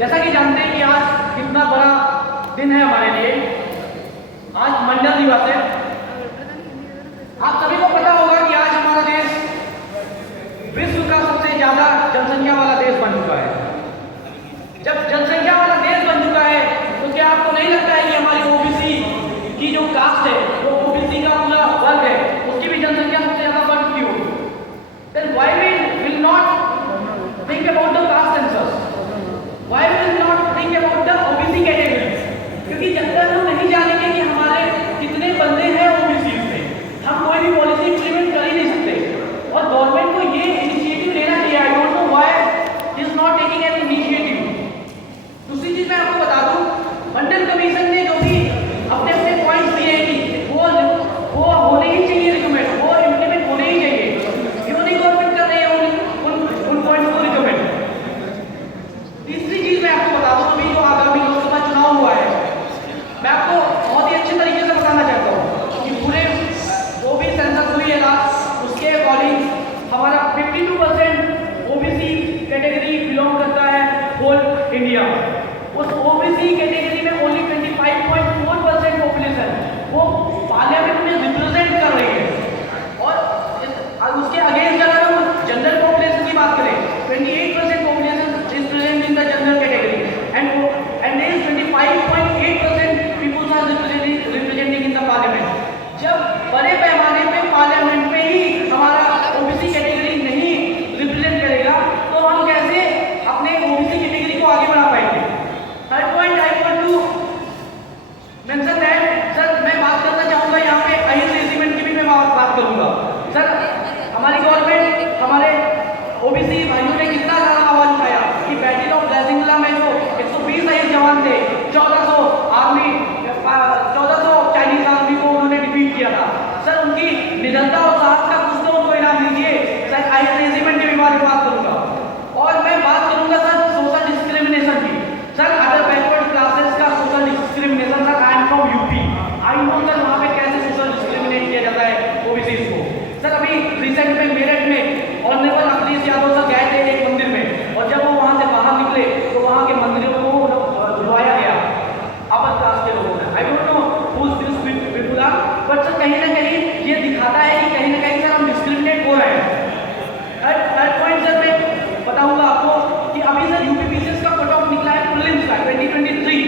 जैसा कि जानते हैं कि आज कितना बड़ा दिन है हमारे लिए, आज मंडल दिवस है। आप सभी को पता होगा कि आज हमारा देश विश्व का सबसे ज्यादा जनसंख्या वाला देश बन चुका है। जब जनसंख्या वाला देश बन चुका है तो क्या आपको नहीं लगता है कि हमारी ओबीसी की जो कास्ट है, वो ओबीसी का पूरा वर्ग है, उसकी भी जनसंख्या सबसे ज्यादा बढ़ चुकी हो? Then why we will not think about the caste census? Why we will not think about the OBC categories? क्योंकि जब तक हम नहीं जानेंगे कि हमारे कितने बंदे हैं ओबीसी में, हम कोई भी पॉलिसी इम्प्लीमेंट कर ही नहीं सकते। और गवर्नमेंट को ये इनिशिएटिव लेना चाहिए। आई don't know why is not taking an initiative. दूसरी चीज मैं आपको बता दूं, मंडल कमीशन ने जो भी अपने अपने पॉइंट्स दिए हैं कि वो होने ही चाहिए, रिकमेंड वो इम्प्लीमेंट होने ही चाहिए। क्यों नहीं गवर्नमेंट कर रही है उन पॉइंट्स को रिकमेंड? तीसरी चीज मैं आपको बता दूं, अभी जो आगामी लोकसभा चुनाव हुआ है, मैं आपको बहुत ही अच्छे तरीके से बताना चाहता हूँ कि पूरे जो भी सेंसस हुई है लास्ट, उसके अकॉर्डिंग हमारा 52% ओबीसी कैटेगरी बिलोंग करता है होल इंडिया। उस ओबीसी कैटेगरी में ओनली 25.4% पॉपुलेशन वो पार्लियामेंट में रिप्रेजेंट कर रही है। और उसके अगेंस्ट अगर हम जनरल पॉपुलेशन की बात करें, 28% population is present in the general category and there is 25.8% peoples are representing in the parliament. जब बड़े पैमाने पे पार्लियामेंट में ही हमारा ओबीसी कैटेगरी नहीं रिप्रेजेंट करेगा तो हम कैसे अपने ओबीसी कैटेगरी को आगे बढ़ा पाएंगे? Third point I want to mention that, sir मैं बात करना चाहूंगा यहाँ पे अहिर रेजिमेंट की भी मैं बात करूंगा। सर हमारी गवर्नमेंट हमारे ओबीसी भाइयों ने कितना ज्यादा आवाज उठाया कि बैटल ऑफ ब्लैसिंगला में जो 120 अहिर जवान थे, 1400 चाइनीज आर्मी को उन्होंने डिफीट किया था। सर उनकी निडरता और साहस का कुछ तो उनको इनाम दीजिए। सर अहिर रेजिमेंट के बारे में बात करूंगा। और मैं बात करूंगा सर सोशल डिस्क्रिमिनेशन की। सर अदर बैकवर्ड क्लासेस का social discrimination, sir I am from UP, I know sir वहाँ पे कैसे सोशल डिस्क्रिमिनेट किया जाता है ओबीसी को। सर अभी रिसेंट में मेरठ में ऑनरेबल अखिलेश यादव सर गए थे एक मंदिर में, और जब वो वहाँ से बाहर निकले तो वहाँ के मंदिरों को धुलवाया गया अपर कास्ट के लोगों ने। I don't know who is this people are, but sir कहीं ना कहीं ये दिखाता है कि कहीं ना कहीं सर हम डिस्क्रिमिनेट हो रहे हैं। थर्ड पॉइंट सर मैं बताऊंगा आपको कि अभी सर यूपीपीसीएस का कट ऑफ निकला है प्रीलिम्स का 2023,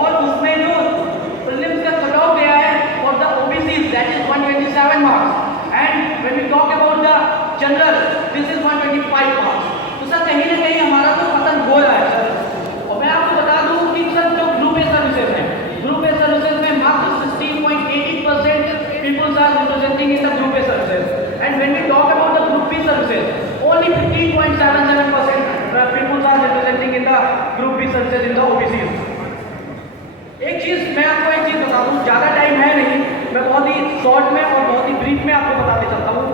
और उसमें जो प्रीलिम्स का कट ऑफ गया है for the OBC that is 127 marks, and when we talk about the general this is 125 marks. तो सर कहीं ना कहीं हमारा तो पतन हो रहा है सर। और मैं आपको बता दूं कि सर जो ग्रुप ए सर्विसेज है, ग्रुप ए सर्विसेज में मात्र 16.88% peoples are representing in the group A services, and when we talk about the group B services only 15.77% peoples are representing in the group B services in the OBC. एक चीज मैं आपको एक चीज बता दूं, ज्यादा टाइम है नहीं, मैं बहुत ही शॉर्ट में और बहुत ही ब्रीफ में आपको बताते चलता हूँ।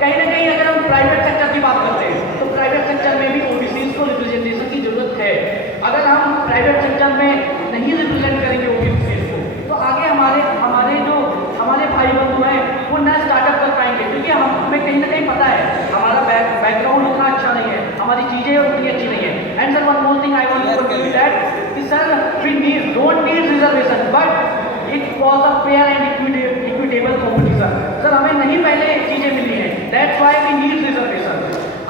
कहीं ना कहीं अगर हम प्राइवेट सेक्टर की बात करते हैं तो प्राइवेट सेक्टर में भी ओबीसी को रिप्रेजेंटेशन की जरूरत है। अगर हम प्राइवेट सेक्टर में नहीं रिप्रेजेंट करेंगे ओबीसी को तो आगे हमारे भाई बंधु हैं वो नया स्टार्टअप कर पाएंगे, क्योंकि हमें कहीं ना कहीं पता है हमारा बैकग्राउंड उतना अच्छा नहीं है, हमारी चीजें उतनी अच्छी नहीं है। And sir one more thing I want to conclude that कि sir we don't need reservation, but it was a fair and equitable competition. Sir हमें नहीं पहले चीजें मिली हैं, that's why we need reservation.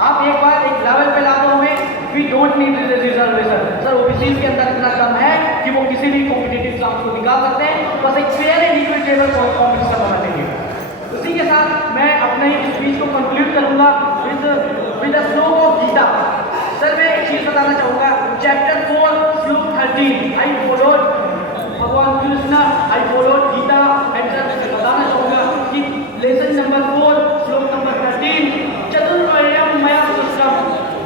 आप एक बार एक लेवल पे ला दो हमें, we don't need reservation. Sir OBC के अंदर इतना कम है कि वो किसी भी कॉम्पिटिटिव एग्जाम को निकाल सकते हैं, बस एक फेयर एंड इक्विटेबल कॉम्पिटिशन होना चाहिए। उसी के साथ मैं अपने स्पीच को कंक्लूड करूंगा विद द श्लोक ऑफ गीता। सर मैं एक चीज बताना चाहूंगा, चैप्टर 4 श्लोक 13 I followed Bhagwan Krishna, I followed Gita, and sir बताना चाहूंगा कि लेसन नंबर 4 श्लोक नंबर 13 चतुर्वर्ण्यम मया सृष्टम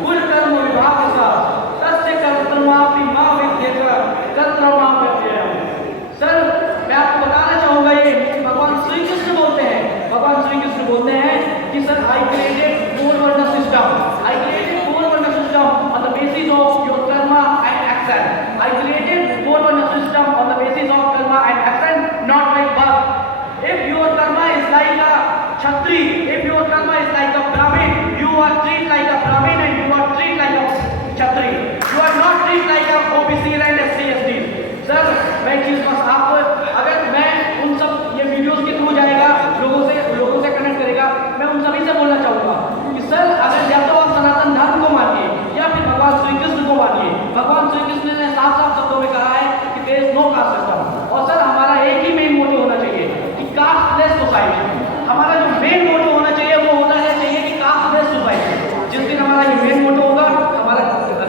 गुण कर्म विभागसा तस्य कर्तृमापि मा विद्येत कर्तृमाप्ययम्। सर मैं आपको बताना चाहूंगा, ये भगवान श्री कृष्ण बोलते हैं, भगवान श्री कृष्ण बोलते हैं कि सर आई क्रिएटेड 4 वर्ण सिस्टम, आई क्रिएटेड 4 वर्ण system on the basis of your Karma and action. I created 4 वर्ण system on the basis of Karma and action, not like birth. If your Karma is like a Kshatriya, if your Karma is like अ ब्राह्मण, you are treated like a Brahmin and you are treated like a Kshatriya. You are not treated like a एक चीज़ बस आप, अगर मैं उन सब ये videos के थ्रू जाएगा, लोगों से कनेक्ट करेगा, मैं उन सभी से बोलना चाहूँगा कि सर अगर या तो आप सनातन धर्म को मानिए या फिर भगवान श्री कृष्ण को मानिए। भगवान श्री कृष्ण ने साफ साफ शब्दों में कहा है कि there is no caste system. और सर हमारा एक ही मेन मोटो होना चाहिए कि कास्टलेस सोसाइटी। हमारा जो मेन मोटो होना चाहिए वो होना है चाहिए कि कास्टलेस सोसाइटी। जिस दिन हमारा ये मेन मोटो होगा, हमारा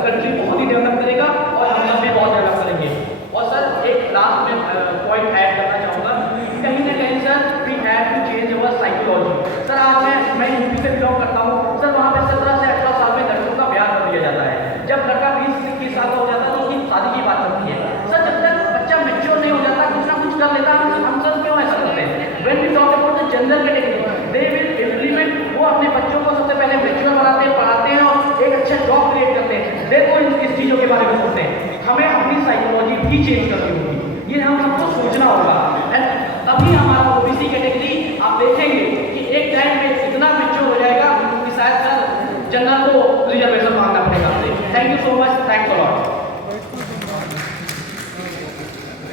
कंट्री बहुत ही डेवलप करेगा और हम सब भी बहुत डेवलप करेंगे। और सर एक लास्ट में पॉइंट ऐड करना चाहूँगा, कहीं ना कहीं sir we have to change our psychology. Sir आज मैं यूपी से बिलोंग करता हूँ सर, वहाँ पे 17 से 18 साल में लड़कों का ब्याह कर दिया जाता है। जब लड़का 20-21 साल का हो जाता है तो उसकी शादी की बात बनती है। सर जब तक बच्चा मैच्योर नहीं हो जाता, कुछ ना कुछ कर लेता, हम सर क्यों ऐसा करते हैं? When we talk about the gender category, they will implement, वो अपने बच्चों को सबसे पहले मैच्योर बनाते हैं, पढ़ाते हैं और एक अच्छा जॉब क्रिएट करते हैं। देखो इस चीज़ों के बारे में सोचते हैं। हमें अपनी साइकोलॉजी भी चेंज करनी होगी, ये हम सबको सोचना होगा। एंड तभी हमारा ओबीसी कैटेगरी आप देखेंगे कि एक टाइम में इतना मैच्योर हो जाएगा कि शायद सर जनरल को रिजर्वेशन मांगना पड़ेगा। Thank you so much, thanks a lot.